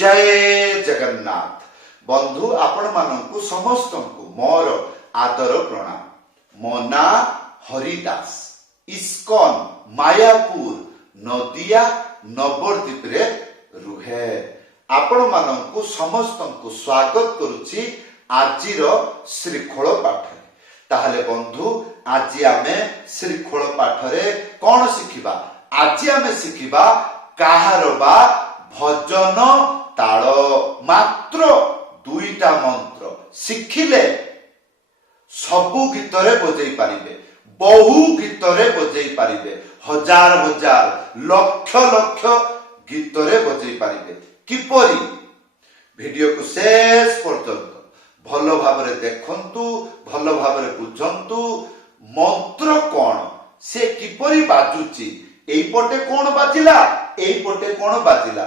जय जगन्नाथ बंधु आपण मानू समस्त को मोर आदर प्रणाम। मो ना हरिदास इस्कन मायापुर नदिया नवद्वीप रे रुहे। आपण मानू समस्त को स्वागत करुछि आजिर श्रीखोल पाठ। ताहले बंधु आज आमे श्रीखोल पाठ रे कौन शिखिबा? आज आमे शिखिबा काहार बा भजन ताल मात्र दुईटा मंत्र शिखिले सबु गीत रे बजै पारिबे, बहु गीत रे बजै पारिबे, हजार हजार लक्ष लक्ष गीत रे बजै पारिबे। किपरि वीडियो को शेष पर्यंत भल भाबरे देखंतु, भल भाबरे बुझंतु। मंत्र कौन से किपरि बाजुची, एई पटे कौन बाजिला, एई पटे कौन बाजिला,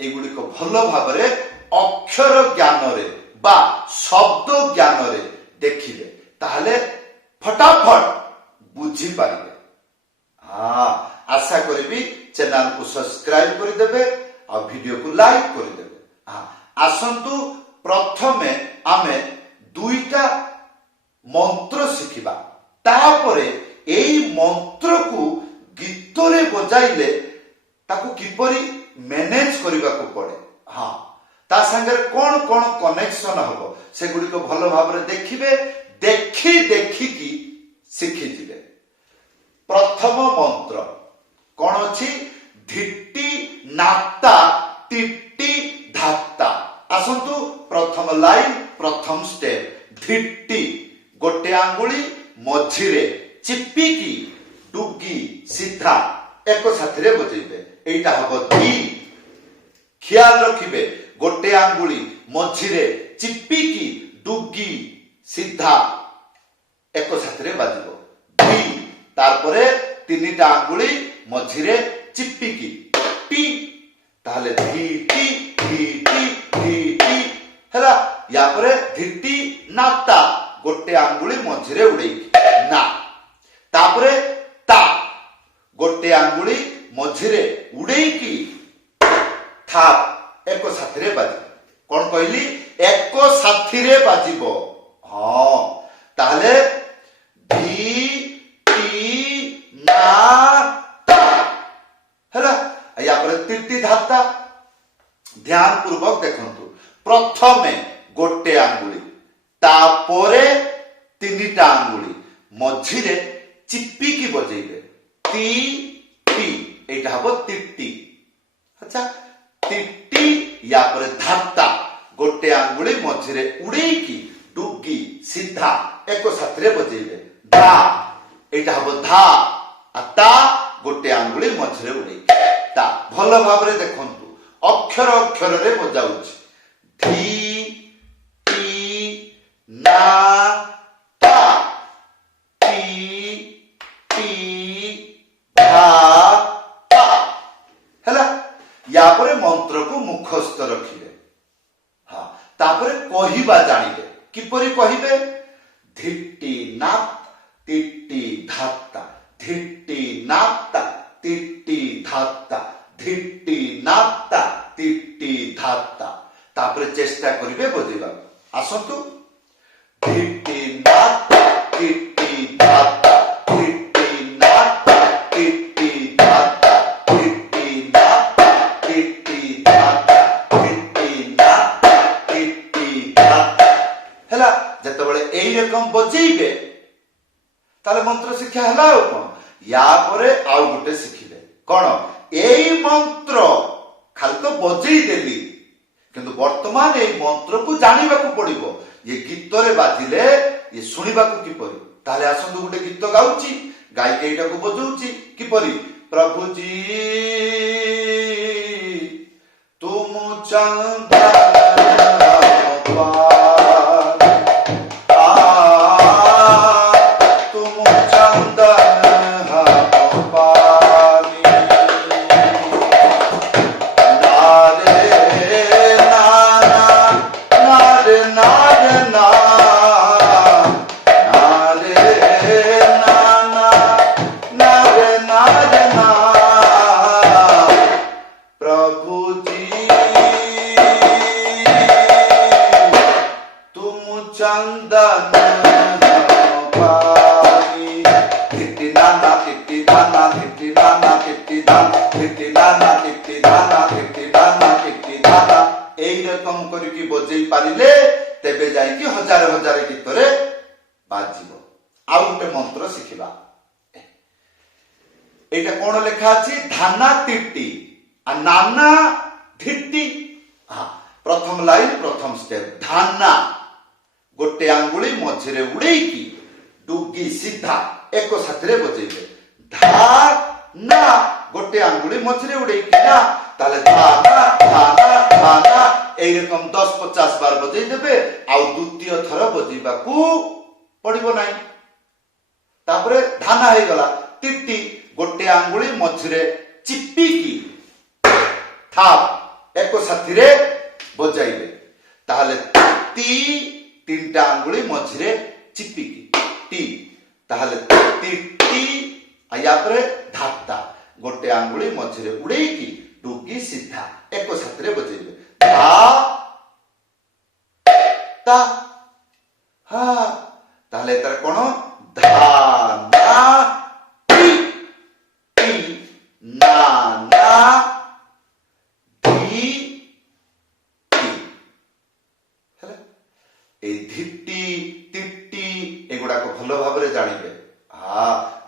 एगुड़िक भल भाबरे अक्षर ज्ञान रे बा शब्द ज्ञान रे देखिले ताहले फटाफट बुझी पारिबे। हाँ, आशा करिबी चैनल को सब्सक्राइब करि देबे और वीडियो को लाइक करि देबे। हाँ, आसंतु प्रथमे आमे दुईटा मंत्र शिखिबा, तापरे एई मंत्र को गीत रे बजाइले ताकू किपरि मैनेज करबा को पड़े। हाँ, ता संगे कौन कौन कनेक्शन हबो से गुडी को भलो भाबरे देखिबे, देखि देखि की शिखि जिवे। प्रथम मंत्र कौन अछि? धिट्टी नाता टिट्टी धात्ता। आसंतु प्रथम लाइन प्रथम स्टेप। धिट्टी गोटे आंगुली मझिरे चिपिकी डुगी सीधा एक साथी बजेबे, एटा हबो धी। ख्याल रखिबे गोटे आंगुली मझिरे चिपिकी डुगी सीधा एक साथी बाजिबो धी। तारपरे तीनिटा आंगुली मझिरे चिपिकी टी, ताहले धी टी धी टी धी टी हैला। या परे धिटी नाता गोटे आंगुली मझिरे उड़ेई ना। तापरे ता गोटे आंगुली मझिरे उड़ेई की थाप एक साथी रे बाजिबो। कौन कहली? एक साथी रे बाजिबो। हाँ, ताहले धी टी ना ता हैला। या पर तिट्टी धात्ता ध्यान पूर्वक देखंतु। प्रथमे गोटे आंगुली, तापरे तीनिटा आंगुली मझिरे चिपिकी बजेइबे ती टी, एटा हबो तिट्टी। अच्छा, तिट्टी या पर धात्ता गोटे आंगुली मझिरे उड़ेकी डुगी सीधा एक साथी रे बजेइबे धा, एटा हबो धा। ता गोटे आंगुली मझिरे उड़ेकी ता। भल भाबरे देखंतु अक्षर अक्षर रे बजाउछि। धी टी ना ता टी टी धा ता हैला। या परे मंत्र को मुखस्थ रखिले। हाँ, तापरे कहिबा जानिले। किपरि कहिबे? धिट्टी नात तिट्टी धात्ता, धिट्टी नात्ता तिट्टी धात्ता, धिट्टी नात्ता तिट्टी धात्ता। तापरे चेष्टा करिवे बजेबा। आसंतु धिट्टी नात्ता तिट्टी धात्ता, धिट्टी नात्ता तिट्टी धात्ता, धिट्टी नात्ता तिट्टी धात्ता, धिट्टी नात्ता तिट्टी धात्ता हैला। जेतेबेले एई रकम बजेइबे ताले मंत्र शिक्षा हैला। और कोन या परे आउ गुटे शिखिबे कोन? एई मंत्र खाली तो बजेई देली, किंतु वर्तमान एई मंत्र को जानिबा को पड़िबो। ये गीत रे बाजिले ये सुनिबा को किपरि? ताले आसंतु गुटे गीत गाउची, गायके एटा को बजौची किपरि? प्रभु जी तुम चंदा प्रभु जी चंदन पानी धिट्टी नाना धिट्टी धाना धिट्टी नाना धिट्टी धान धिट्टी नाना धिट्टी धाना धिट्टी नाना धिट्टी धाना এই রকম করিকি বজেই পারিলে তেবে যাইকি হাজার হাজার গীতরে বাজিব। ଆଉ ଗୋଟେ ମନ୍ତ୍ର ଶିଖିବା। এইটা কোন লেখা আছে? ধানা তিট্টি আর নানা ধিট্টি। প্রথম লাইন প্রথম স্টেপ ধানা গোটে আঙ্গুଳି মଝିରେ উড়েইকি ডুগি সিধা এক সাথে বজেইবে। ধানা গোটে আঙ্গুଳି মଝিରେ উড়েইকি না তাহলে ধানা ধানা ধানা এইরকম 10-50 বার বজেই দেবে। ଆଉ দ্বিতীয় থর বজেইବାକୁ পড়িব নাই। তারপরে ধানা হইগলা। তিট্টি গোটে আঙ্গুଳି মଝିରେ চিপিকি থাপ এক সাথে বজাইবে। তাহলে তি তিনটা আঙ্গুଳି মঝিরে চিপিকি টি তাহলে তিটি আয়াপরে ধাত্তা গোটে আঙ্গুଳି মঝিরে উড়েইকি ডুগি সিধা এক সাথে বজাইবে। ধা তা হ্যাঁ তাহলে এটার কোন ধানা টি টি না না ধি এই ধিট্টি তিট্টি এগুড়াক ভাল ভাবে জানিবে।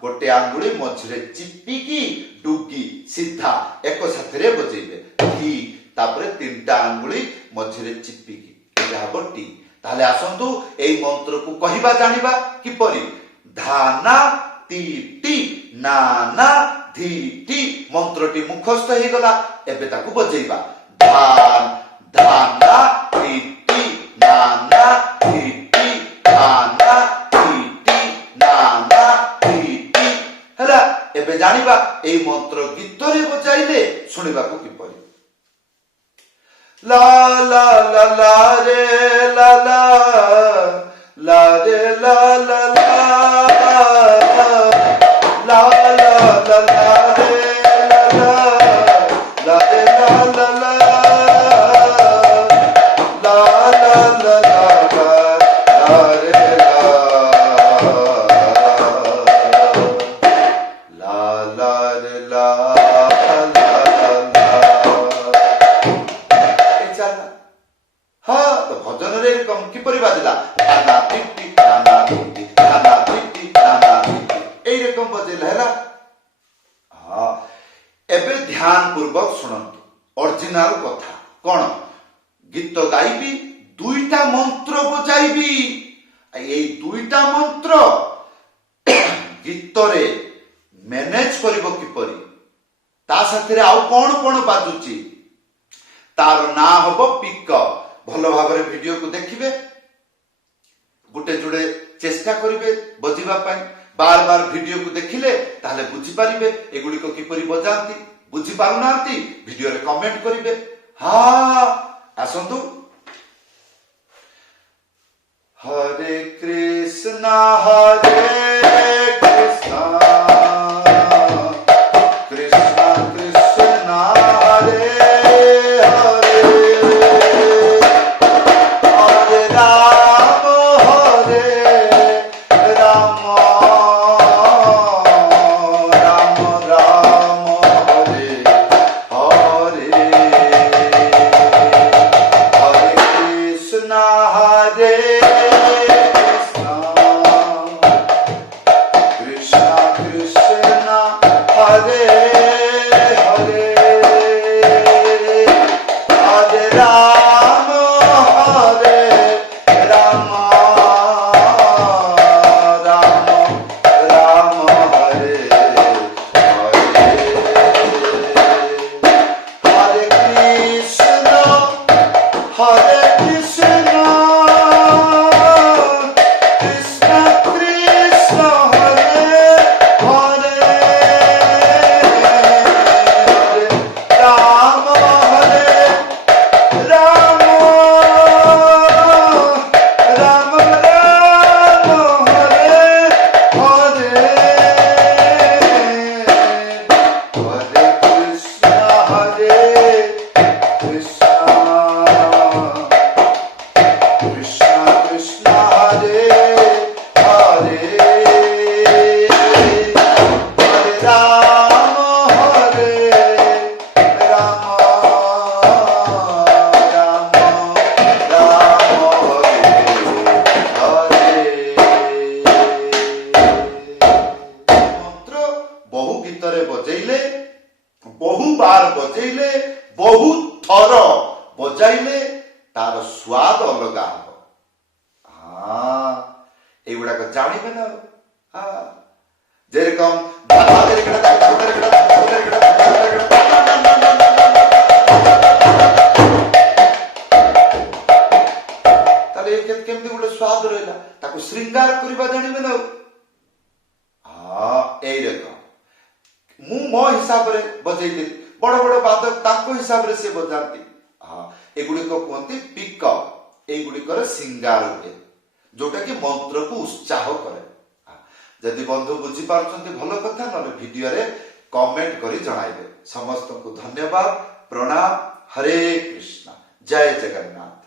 গোটে আঙ্গুଳି মঝিরে চিপিকি ডুগি সিধা এক সাথে বজাইবে। ধি তারপরে তিনটা আঙ্গুଳି মঝিরে চিপিকি এটা হব টি। তাহলে আসন্তু এই মন্ত্রকু কহিবা জানিবা কিপরি? ধানা তিটি নানা ধিটি মন্ত্রটি মুখস্থ হইগলা। এবে তাকু বজাইবা। ধান ধানা তিটি নানা ধিটি ধানা ধিটি নানা ধিটি হেলা। এবে জানিবা এই মন্ত্র গীতরে বজাইলে শুনিবাকু কিপরি? লা লা লা লা রে লা লা লা রে লা লা লা লা লা লা লা রে লা লা লা রে লা লা লা লা লা লা লা লা রে লা লা লা রে লা ভজনের এরকম কিপরি বাজিলা? ধানা তিট্টি ধানা তিট্টি ধানা তিট্টি ধানা তিট্টি এইরকম বজাইলা হেলা। এবে ধ্যান পূর্বক শুনন্তু অরিজিনাল কথা কোন? গীত গাইবি দুইটা মন্ত্র বজাইবি। এই দুইটা মন্ত্র গীতরে ম্যানেজ করিব কিপরি? তা সাথে আউ কোন কোন বাজুচি তার না হব পিক। ভাল ভাবে ভিডিও কু দেখিবে, গোটে জোড়ে চেষ্টা করিবে বজিবা পাই। বার বার ভিডিও কু দেখিলে তাহলে বুঝি পারিবে এগুলিক কিপরি বজান্তি। বুঝি পারু নাহান্তি ভিডিওরে কমেন্ট করিবে। আসন্তু হরে কৃষ্ণ হরে কৃষ্ণ কৃষ্ণ কৃষ্ণ হরে হরে হরে রাম হরে রাম রাম রাম হরে হরে হরে কৃষ্ণ হরে Ram ବଜାଇଲେ ତାର ସ୍ୱାଦ ଅଲଗା ହବ। ଏଇଗୁଡାକ ଜାଣିବେ ନା। যেরকম তাহলে কেমতি গোটে স্বাদ রহিলা, তাকে শৃঙ্গার করিবা জানিবে না। এইরকম ମୁଁ ମୋ ହିସାବରେ ବଜେଇଲି, ବଡ ବଡ ବାଦକ ତାଙ୍କ ହିସାବରେ ସେ ବଜାନ୍ତି। ଏଗୁଡିକ କୁହନ୍ତି ପିକଅପ୍। ଏଇଗୁଡିକର ଶୃଙ୍ଗାର ହୁଏ, ଯୋଉଟା କି ମନ୍ତ୍ରକୁ ଉତ୍ସାହ କରେ। ଯଦି ବନ୍ଧୁ ବୁଝିପାରୁଛନ୍ତି ଭଲ କଥା, ନହେଲେ ଭିଡିଓରେ କମେଣ୍ଟ କରି ଜଣାଇବେ। ସମସ୍ତଙ୍କୁ ଧନ୍ୟବାଦ, ପ୍ରଣାମ। ହରେ କୃଷ୍ଣ, ଜୟ ଜଗନ୍ନାଥ।